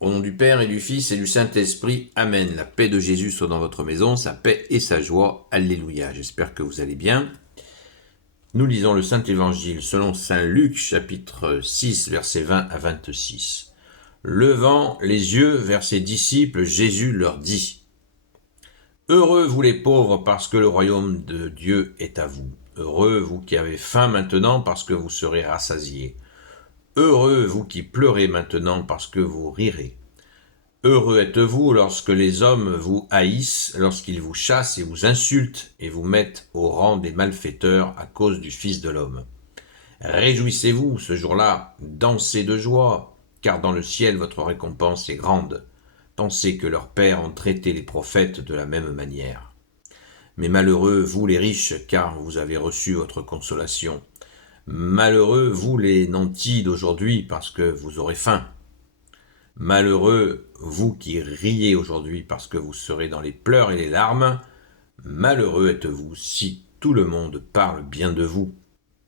Au nom du Père et du Fils et du Saint-Esprit, Amen. La paix de Jésus soit dans votre maison, sa paix et sa joie. Alléluia. J'espère que vous allez bien. Nous lisons le Saint-Évangile selon Saint Luc, chapitre 6, versets 20 à 26. Levant les yeux vers ses disciples, Jésus leur dit : Heureux vous les pauvres, parce que le royaume de Dieu est à vous. Heureux vous qui avez faim maintenant, parce que vous serez rassasiés. Heureux vous qui pleurez maintenant, parce que vous rirez. Heureux êtes-vous lorsque les hommes vous haïssent, lorsqu'ils vous chassent et vous insultent et vous mettent au rang des malfaiteurs à cause du Fils de l'homme. Réjouissez-vous ce jour-là, dansez de joie, car dans le ciel votre récompense est grande. Pensez que leurs pères ont traité les prophètes de la même manière. Mais malheureux, vous les riches, car vous avez reçu votre consolation. Malheureux, vous les nantis d'aujourd'hui, parce que vous aurez faim. Malheureux, vous qui riez aujourd'hui parce que vous serez dans les pleurs et les larmes. Malheureux êtes-vous si tout le monde parle bien de vous.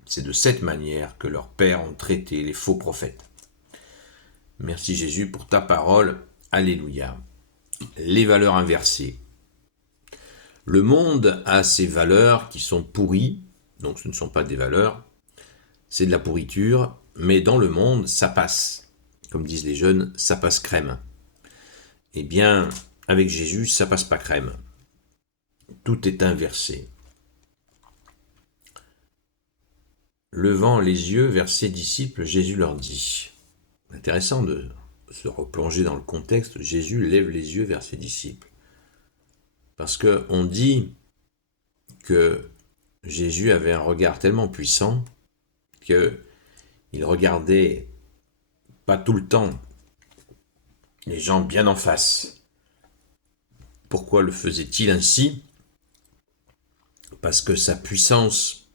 C'est de cette manière que leurs pères ont traité les faux prophètes. Merci Jésus pour ta parole. Alléluia. Les valeurs inversées. Le monde a ses valeurs qui sont pourries, donc ce ne sont pas des valeurs, c'est de la pourriture, mais dans le monde, ça passe. Comme disent les jeunes, ça passe crème. Eh bien, avec Jésus, ça passe pas crème. Tout est inversé. Levant les yeux vers ses disciples, Jésus leur dit. Intéressant de se replonger dans le contexte. Jésus lève les yeux vers ses disciples. Parce qu'on dit que Jésus avait un regard tellement puissant qu'il regardait pas tout le temps les gens bien en face. Pourquoi le faisait-il ainsi ? Parce que sa puissance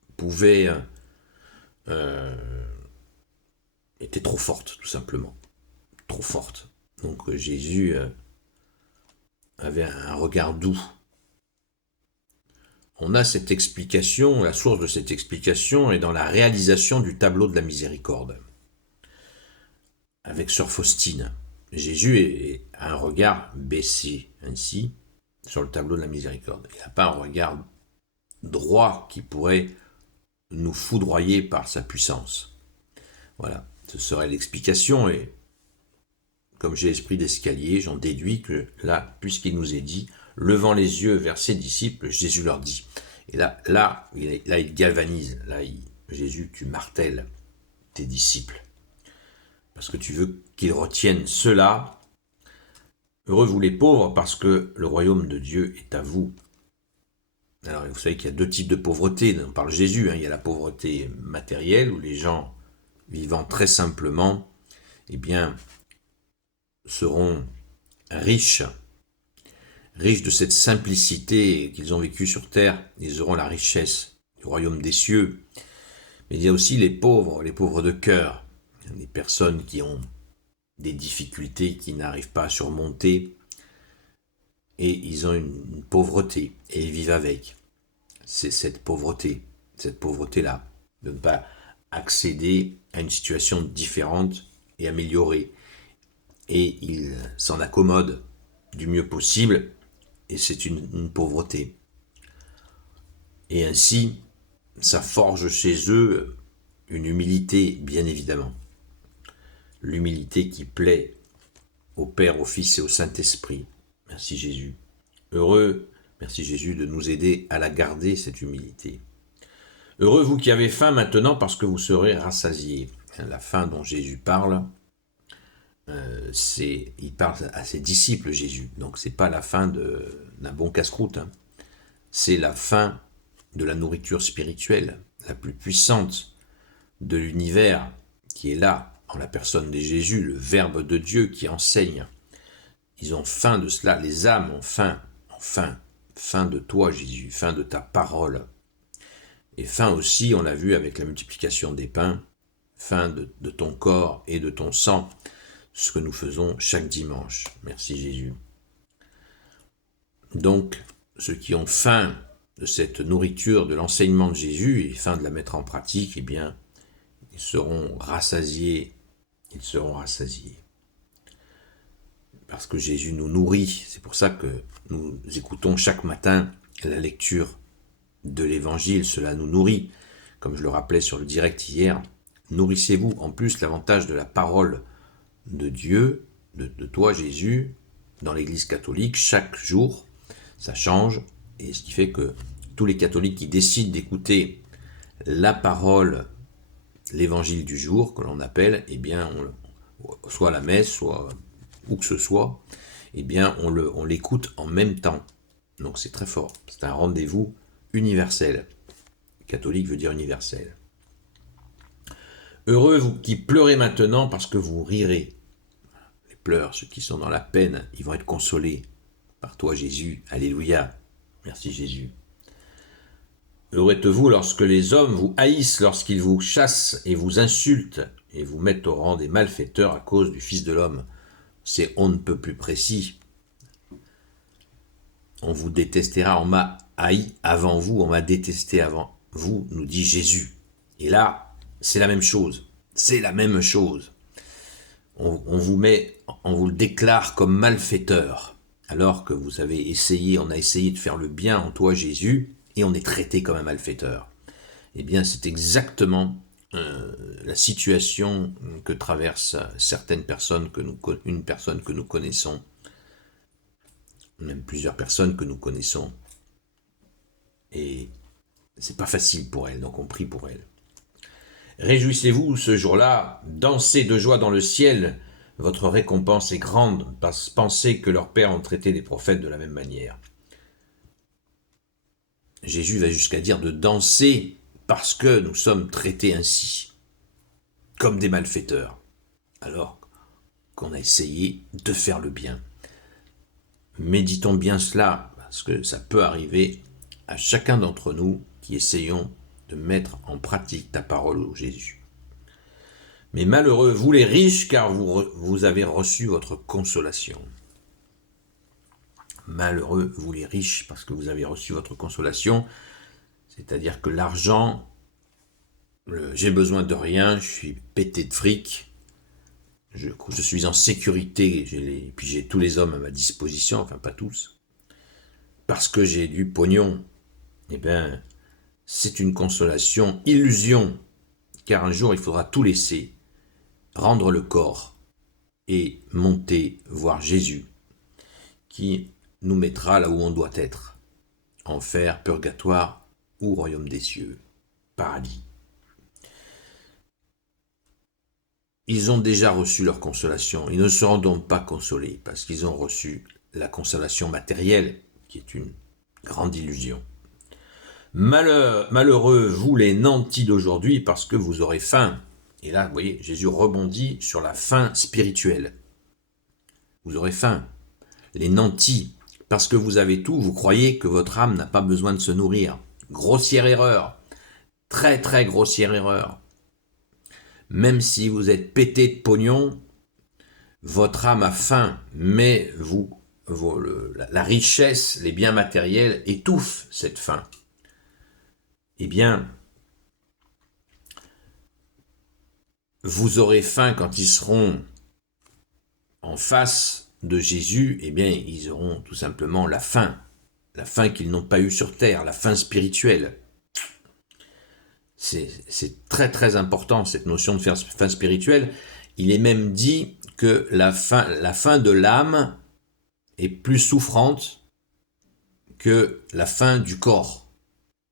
était trop forte, tout simplement. Trop forte. Donc Jésus avait un regard doux. On a cette explication, la source de cette explication est dans la réalisation du tableau de la miséricorde. Avec Sœur Faustine, Jésus a un regard baissé, ainsi, sur le tableau de la miséricorde. Il n'a pas un regard droit qui pourrait nous foudroyer par sa puissance. Voilà, ce serait l'explication, et comme j'ai l'esprit d'escalier, j'en déduis que là, puisqu'il nous est dit, levant les yeux vers ses disciples, Jésus leur dit. Et là il galvanise, Jésus, tu martèles tes disciples, parce que tu veux qu'ils retiennent cela. Heureux vous les pauvres, parce que le royaume de Dieu est à vous. Alors, vous savez qu'il y a deux types de pauvreté, dont parle Jésus. Il y a la pauvreté matérielle, où les gens vivant très simplement, seront riches de cette simplicité qu'ils ont vécue sur terre. Ils auront la richesse du royaume des cieux. Mais il y a aussi les pauvres de cœur, des personnes qui ont des difficultés qu'ils n'arrivent pas à surmonter, et ils ont une pauvreté, et ils vivent avec. C'est cette pauvreté-là, de ne pas accéder à une situation différente et améliorée. Et ils s'en accommodent du mieux possible, et c'est une pauvreté. Et ainsi, ça forge chez eux une humilité, bien évidemment. L'humilité qui plaît au Père, au Fils et au Saint-Esprit. Merci Jésus. Heureux, merci Jésus, de nous aider à la garder, cette humilité. Heureux vous qui avez faim maintenant, parce que vous serez rassasiés. La faim dont Jésus parle, il parle à ses disciples, Jésus. Donc c'est pas la faim d'un bon casse-croûte. C'est la faim de la nourriture spirituelle, la plus puissante de l'univers, qui est là, en la personne de Jésus, le Verbe de Dieu qui enseigne. Ils ont faim de cela, les âmes ont faim, faim de toi Jésus, faim de ta parole. Et faim aussi, on l'a vu avec la multiplication des pains, faim de ton corps et de ton sang, ce que nous faisons chaque dimanche. Merci Jésus. Donc, ceux qui ont faim de cette nourriture, de l'enseignement de Jésus, et faim de la mettre en pratique, ils seront rassasiés. Ils seront rassasiés. parce que Jésus nous nourrit. C'est pour ça que nous écoutons chaque matin la lecture de l'Évangile. Cela nous nourrit. Comme je le rappelais sur le direct hier, nourrissez-vous. En plus, l'avantage de la parole de Dieu, de toi Jésus, dans l'Église catholique, chaque jour, ça change. Et ce qui fait que tous les catholiques qui décident d'écouter la parole, l'Évangile du jour, que l'on appelle, eh bien, soit la messe, soit où que ce soit, eh bien, on l'écoute en même temps. Donc c'est très fort. C'est un rendez-vous universel. Catholique veut dire universel. Heureux vous qui pleurez maintenant parce que vous rirez. Les pleurs, ceux qui sont dans la peine, ils vont être consolés par toi Jésus. Alléluia. Merci Jésus. Heureux êtes-vous lorsque les hommes vous haïssent, lorsqu'ils vous chassent et vous insultent et vous mettent au rang des malfaiteurs à cause du Fils de l'homme. C'est on ne peut plus précis. On vous détestera, on m'a haï avant vous, on m'a détesté avant vous, nous dit Jésus. Et là, c'est la même chose. C'est la même chose. On vous le déclare comme malfaiteur, alors que vous avez essayé, on a essayé de faire le bien en toi Jésus, et on est traité comme un malfaiteur. Eh bien, c'est exactement la situation que traversent certaines personnes, une personne que nous connaissons, même plusieurs personnes que nous connaissons. Et c'est pas facile pour elles, donc on prie pour elles. Réjouissez-vous ce jour-là, dansez de joie dans le ciel, votre récompense est grande, pensez que leurs pères ont traité les prophètes de la même manière. Jésus va jusqu'à dire de danser parce que nous sommes traités ainsi, comme des malfaiteurs, alors qu'on a essayé de faire le bien. Méditons bien cela, parce que ça peut arriver à chacun d'entre nous qui essayons de mettre en pratique ta parole, ô Jésus. Mais malheureux, vous les riches, car vous avez reçu votre consolation. Malheureux, vous les riches, parce que vous avez reçu votre consolation, c'est-à-dire que l'argent, j'ai besoin de rien, je suis pété de fric, je suis en sécurité, puis j'ai tous les hommes à ma disposition, enfin pas tous, parce que j'ai du pognon. Eh bien, c'est une consolation, illusion, car un jour il faudra tout laisser, rendre le corps et monter voir Jésus, qui nous mettra là où on doit être, enfer, purgatoire ou royaume des cieux, paradis. Ils ont déjà reçu leur consolation, ils ne seront donc pas consolés, parce qu'ils ont reçu la consolation matérielle, qui est une grande illusion. Malheureux, vous les nantis d'aujourd'hui, parce que vous aurez faim. Et là, vous voyez, Jésus rebondit sur la faim spirituelle. Vous aurez faim. Les nantis, parce que vous avez tout, vous croyez que votre âme n'a pas besoin de se nourrir. Grossière erreur. Très très grossière erreur. Même si vous êtes pété de pognon, votre âme a faim, mais la richesse, les biens matériels étouffent cette faim. Eh bien, vous aurez faim quand ils seront en face de Jésus, eh bien, ils auront tout simplement la faim qu'ils n'ont pas eue sur terre, la faim spirituelle. C'est très très important cette notion de faim spirituelle. Il est même dit que la faim de l'âme est plus souffrante que la faim du corps.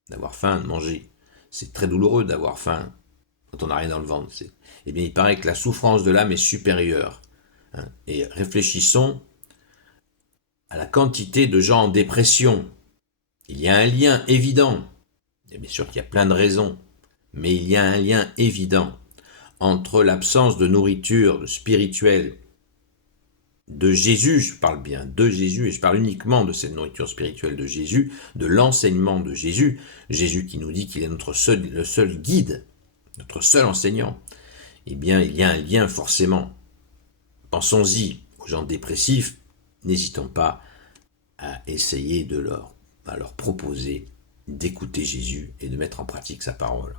D'avoir faim, de manger. C'est très douloureux d'avoir faim quand on n'a rien dans le ventre. Eh bien, il paraît que la souffrance de l'âme est supérieure. Et réfléchissons à la quantité de gens en dépression. Il y a un lien évident. Et bien sûr qu'il y a plein de raisons, mais il y a un lien évident entre l'absence de nourriture de spirituelle de Jésus, je parle bien de Jésus, et je parle uniquement de cette nourriture spirituelle de Jésus, de l'enseignement de Jésus, Jésus qui nous dit qu'il est le seul guide, notre seul enseignant. Eh bien, il y a un lien forcément. Pensons-y aux gens dépressifs, n'hésitons pas à essayer de leur proposer d'écouter Jésus et de mettre en pratique sa parole.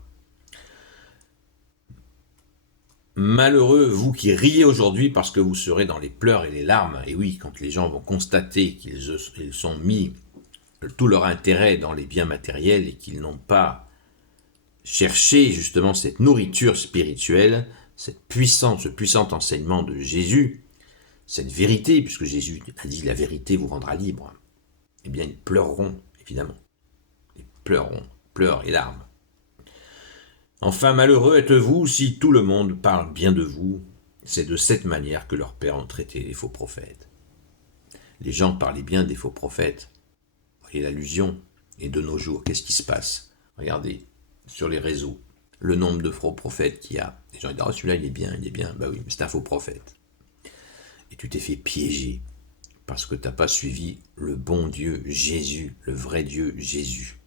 Malheureux, vous qui riez aujourd'hui parce que vous serez dans les pleurs et les larmes. Et oui, quand les gens vont constater qu'ils ont mis tout leur intérêt dans les biens matériels et qu'ils n'ont pas cherché justement cette nourriture spirituelle, cette puissance, ce puissant enseignement de Jésus, cette vérité, puisque Jésus a dit la vérité vous rendra libre, eh bien ils pleureront, évidemment. Ils pleureront, pleurs et larmes. Enfin, malheureux êtes-vous si tout le monde parle bien de vous. C'est de cette manière que leurs pères ont traité les faux prophètes. Les gens parlaient bien des faux prophètes. Vous voyez l'allusion. Et de nos jours, qu'est-ce qui se passe? Regardez, sur les réseaux, le nombre de faux prophètes qu'il y a. Les gens disent, ah, celui-là, il est bien. Bah oui, mais c'est un faux prophète. Et tu t'es fait piéger parce que tu n'as pas suivi le bon Dieu Jésus, le vrai Dieu Jésus.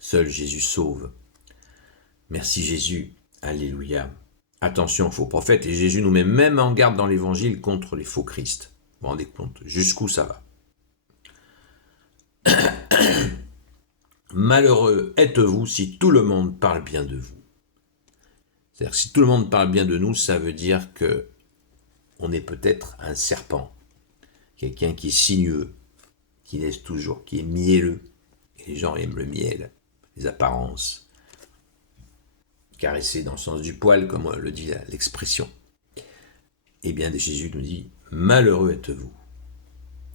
Seul Jésus sauve. Merci Jésus, alléluia. Attention aux faux prophètes, et Jésus nous met même en garde dans l'évangile contre les faux Christ. Vous vous rendez compte jusqu'où ça va? Malheureux êtes-vous si tout le monde parle bien de vous. C'est-à-dire que si tout le monde parle bien de nous, ça veut dire que on est peut-être un serpent, quelqu'un qui est sinueux, qui laisse toujours, qui est mielleux. Et les gens aiment le miel, les apparences. Caresser dans le sens du poil, comme le dit l'expression. Eh bien, Jésus nous dit, malheureux êtes-vous.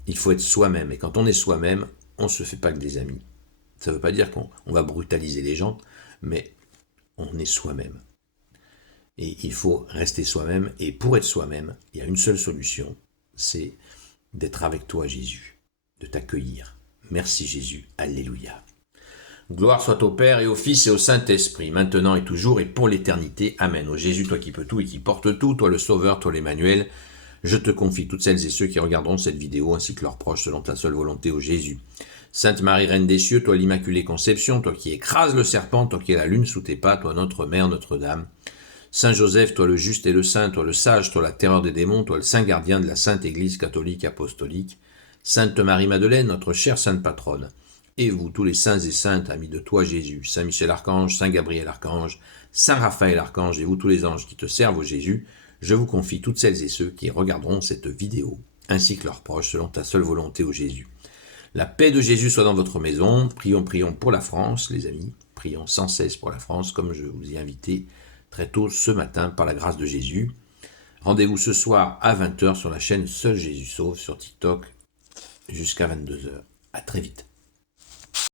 Il faut être soi-même, et quand on est soi-même, on ne se fait pas que des amis. Ça ne veut pas dire qu'on va brutaliser les gens, mais on est soi-même. Et il faut rester soi-même, et pour être soi-même, il y a une seule solution, c'est d'être avec toi, Jésus, de t'accueillir. Merci Jésus, alléluia. Gloire soit au Père et au Fils et au Saint-Esprit, maintenant et toujours et pour l'éternité. Amen. Ô Jésus, toi qui peux tout et qui portes tout, toi le Sauveur, toi l'Emmanuel, je te confie toutes celles et ceux qui regarderont cette vidéo ainsi que leurs proches selon ta seule volonté, ô Jésus. Sainte Marie, Reine des cieux, toi l'Immaculée Conception, toi qui écrases le serpent, toi qui es la lune sous tes pas, toi notre Mère, Notre-Dame. Saint Joseph, toi le juste et le saint, toi le sage, toi la terreur des démons, toi le saint gardien de la Sainte Église catholique apostolique. Sainte Marie-Madeleine, notre chère sainte patronne. Et vous, tous les saints et saintes, amis de toi, Jésus, Saint Michel Archange, Saint Gabriel Archange, Saint Raphaël Archange, et vous, tous les anges qui te servent, ô Jésus, je vous confie toutes celles et ceux qui regarderont cette vidéo, ainsi que leurs proches, selon ta seule volonté, ô Jésus. La paix de Jésus soit dans votre maison. Prions pour la France, les amis. Prions sans cesse pour la France, comme je vous ai invité très tôt ce matin, par la grâce de Jésus. Rendez-vous ce soir à 20h sur la chaîne Seul Jésus Sauve sur TikTok, jusqu'à 22h. À très vite.